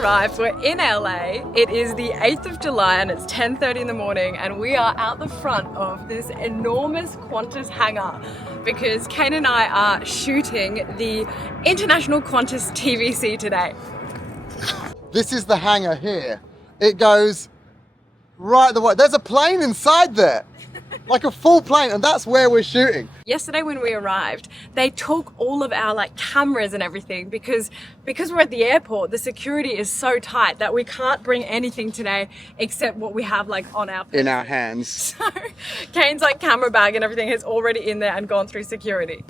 arrived. We're in LA. It is the 8th of July and it's 10:30 in the morning and we are out the front of this enormous Qantas hangar because Kane and I are shooting the International Qantas TVC today. This is the hangar here. It goes right the way. There's a plane inside there. Like a full plane, and that's where we're shooting. Yesterday when we arrived, they took all of our cameras and everything because we're at the airport, the security is so tight that we can't bring anything today except what we have on our in our hands. So Kane's camera bag and everything is already in there and gone through security.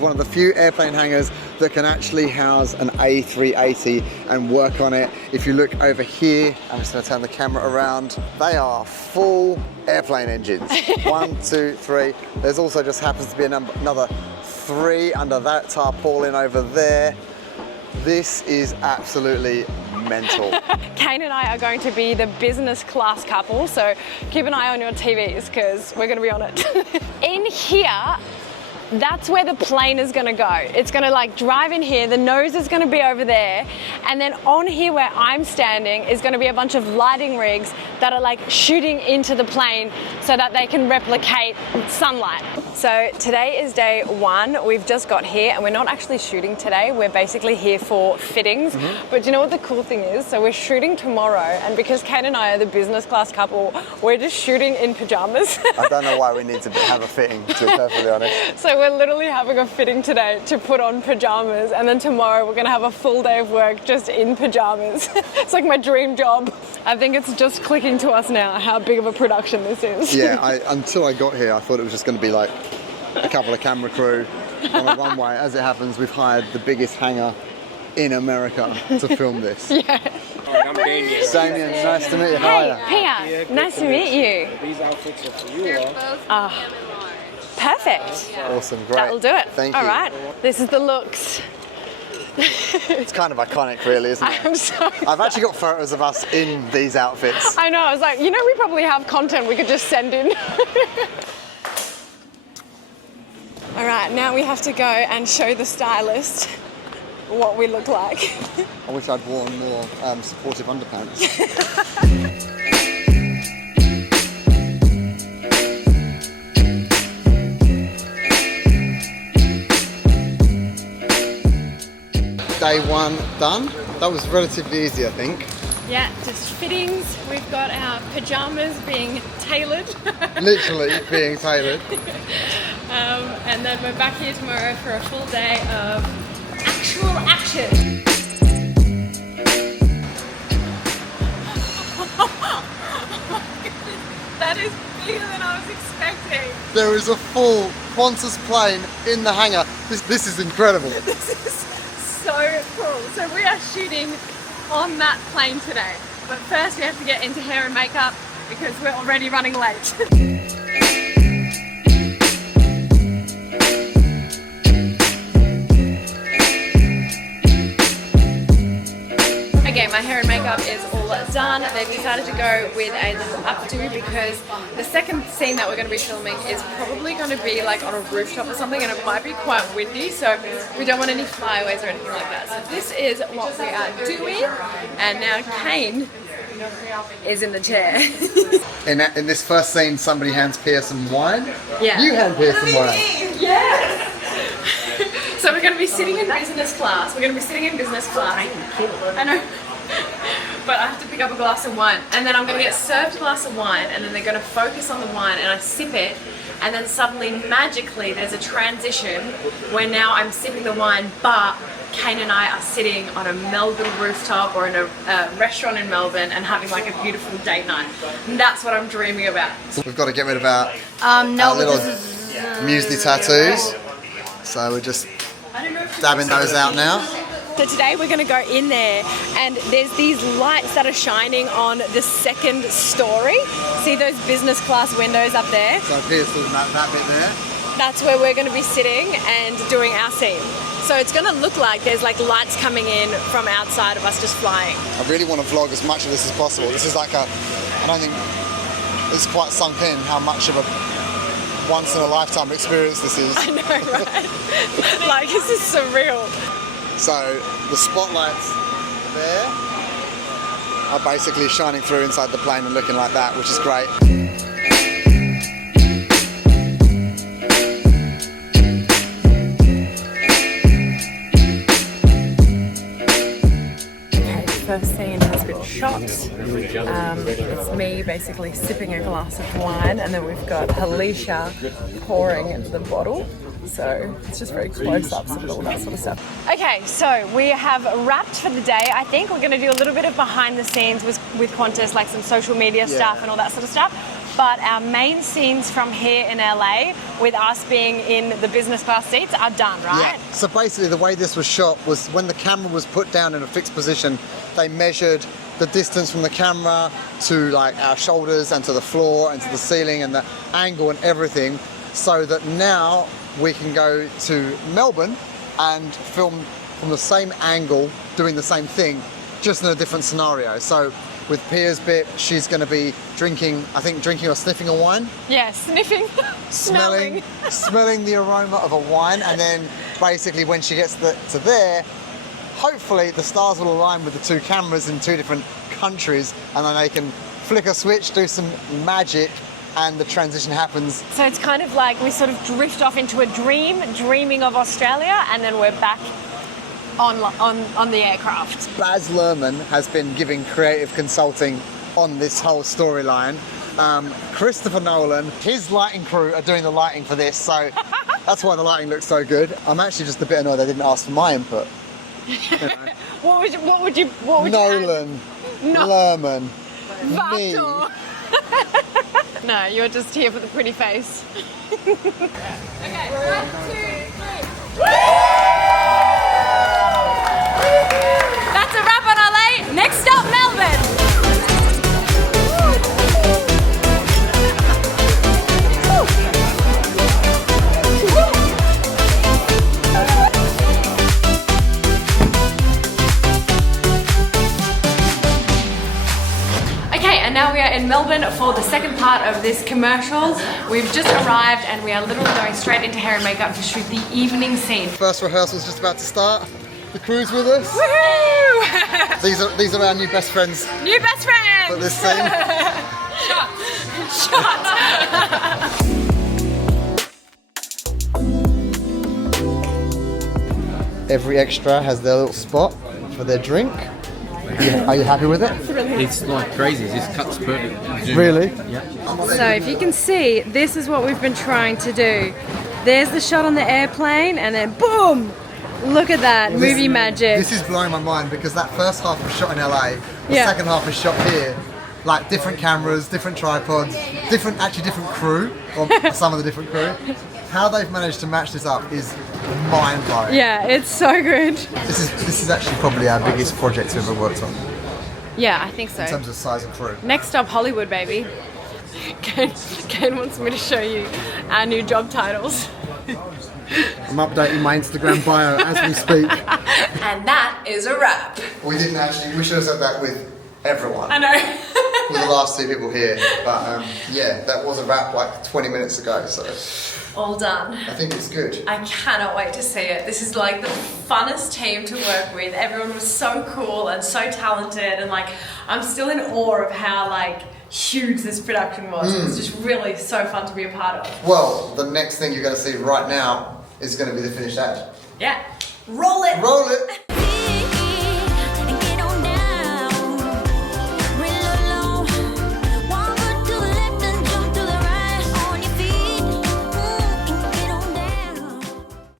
One of the few airplane hangars that can actually house an A380 and work on it. If you look over here, I'm just going to turn the camera around. They are full airplane engines. 1, 2, 3. There's also just happens to be another 3 under that tarpaulin over there. This is absolutely mental. Kane and I are going to be the business class couple, so keep an eye on your TVs because we're going to be on it. In here, that's where the plane is gonna go. It's gonna drive in here, the nose is gonna be over there, and then on here where I'm standing is gonna be a bunch of lighting rigs that are shooting into the plane so that they can replicate sunlight. So today is day 1. We've just got here and we're not actually shooting today. We're basically here for fittings. But you know what the cool thing is? So we're shooting tomorrow, and because Kane and I are the business class couple, we're just shooting in pajamas. I don't know why we need to have a fitting, to be perfectly honest. So we're literally having a fitting today to put on pajamas, and then tomorrow we're gonna have a full day of work just in pajamas. It's my dream job. I think it's just clicking to us now how big of a production this is. Yeah, until I got here, I thought it was just gonna be a couple of camera crew on a runway. As it happens, we've hired the biggest hangar in America to film this. Yeah. I'm Damien. Damien, nice to meet you. Hey, Pia, nice to meet you. These outfits are for you. Perfect. Awesome, great. That'll do it. Thank you. All right, this is the looks. It's kind of iconic, really, isn't it? I'm sorry. I've actually got photos of us in these outfits. I know, I was we probably have content we could just send in. All right, now we have to go and show the stylist what we look like. I wish I'd worn more supportive underpants. Day 1 done. That was relatively easy, I think. Yeah, just fittings. We've got our pajamas being tailored. Literally being tailored. And then we're back here tomorrow for a full day of actual action. That is bigger than I was expecting. There is a full Qantas plane in the hangar. This is incredible. This is so cool. So we are shooting on that plane today. But first we have to get into hair and makeup because we're already running late. Okay, my hair and makeup is all done. They've decided to go with a little updo because the second scene that we're going to be filming is probably going to be on a rooftop or something, and it might be quite windy, so we don't want any flyaways or anything like that. So this is what we are doing, and now Kane is in the chair. In this first scene, somebody hands Pia some wine. Yeah. You hand Pia some wine. Yes! So we're going to be sitting in business class. I know. But I have to pick up a glass of wine, and then I'm going to get served a glass of wine, and then they're going to focus on the wine, and I sip it, and then suddenly, magically, there's a transition where now I'm sipping the wine, but Kane and I are sitting on a Melbourne rooftop or in a restaurant in Melbourne and having a beautiful date night. And that's what I'm dreaming about. We've got to get rid of our little muesli tattoos, so we're just dabbing those out now. So today we're going to go in there, and there's these lights that are shining on the second story. See those business class windows up there? So Pia's talking about that bit there. That's where we're going to be sitting and doing our scene. So it's gonna look like there's like lights coming in from outside of us just flying. I really want to vlog as much of this as possible. This is like I don't think it's quite sunk in how much of a once in a lifetime experience this is. I know, right? Like, this is surreal. So the spotlights there are basically shining through inside the plane and looking like that, which is great. First scene has been shot. It's me basically sipping a glass of wine, and then we've got Alicia pouring the bottle. So it's just very close-ups and all that sort of stuff. Okay, so we have wrapped for the day. I think we're going to do a little bit of behind the scenes with Qantas, like some social media stuff and all that sort of stuff. But our main scenes from here in LA, with us being in the business class seats, are done, right? Yeah. So basically the way this was shot was when the camera was put down in a fixed position, they measured the distance from the camera to like our shoulders and to the floor and to the ceiling and the angle and everything, so that now we can go to Melbourne and film from the same angle doing the same thing, just in a different scenario. So with Pia's bit, she's going to be drinking or sniffing a wine. Yeah, sniffing, smelling the aroma of a wine, and then basically when she gets to there, hopefully the stars will align with the two cameras in two different countries, and then they can flick a switch, do some magic, and the transition happens. So it's kind of like we sort of drift off into a dream, dreaming of Australia, and then we're back on the aircraft. Baz Luhrmann has been giving creative consulting on this whole storyline. Christopher Nolan, his lighting crew are doing the lighting for this, so that's why the lighting looks so good. I'm actually just a bit annoyed they didn't ask for my input. You know. What would you Nolan, Luhrmann, me. VATO. No, you're just here for the pretty face. Okay, 1, 2, 3. That's a wrap on LA. Next stop, Melbourne. Okay, and now we are in Melbourne for the second part of this commercial. We've just arrived and we are literally going straight into hair and makeup to shoot the evening scene. First rehearsal's just about to start. The crew's with us. Woohoo! These are our new best friends. New best friends! For this scene. Shot! Every extra has their little spot for their drink. Are you happy with it? It's like crazy. It just cuts perfect. Really? Yeah. So if you can see, this is what we've been trying to do. There's the shot on the airplane and then boom! Look at that, movie magic. This is blowing my mind because that first half was shot in LA, the second half was shot here. Like different cameras, different tripods, different crew, or some of the different crew. How they've managed to match this up is mind-blowing. Yeah, it's so good. This is actually probably our biggest project we've ever worked on. Yeah, I think so. In terms of size of crew. Next up, Hollywood, baby. Kane wants me to show you our new job titles. I'm updating my Instagram bio as we speak. And that is a wrap. We should have said that with everyone. I know. With the last two people here. But yeah, that was a wrap like 20 minutes ago, so. All done. I think it's good. I cannot wait to see it. This is like the funnest team to work with. Everyone was so cool and so talented, and like I'm still in awe of how like huge this production was. It was just really so fun to be a part of. Well, the next thing you're going to see right now is going to be the finished ad. Yeah. Roll it! Roll it!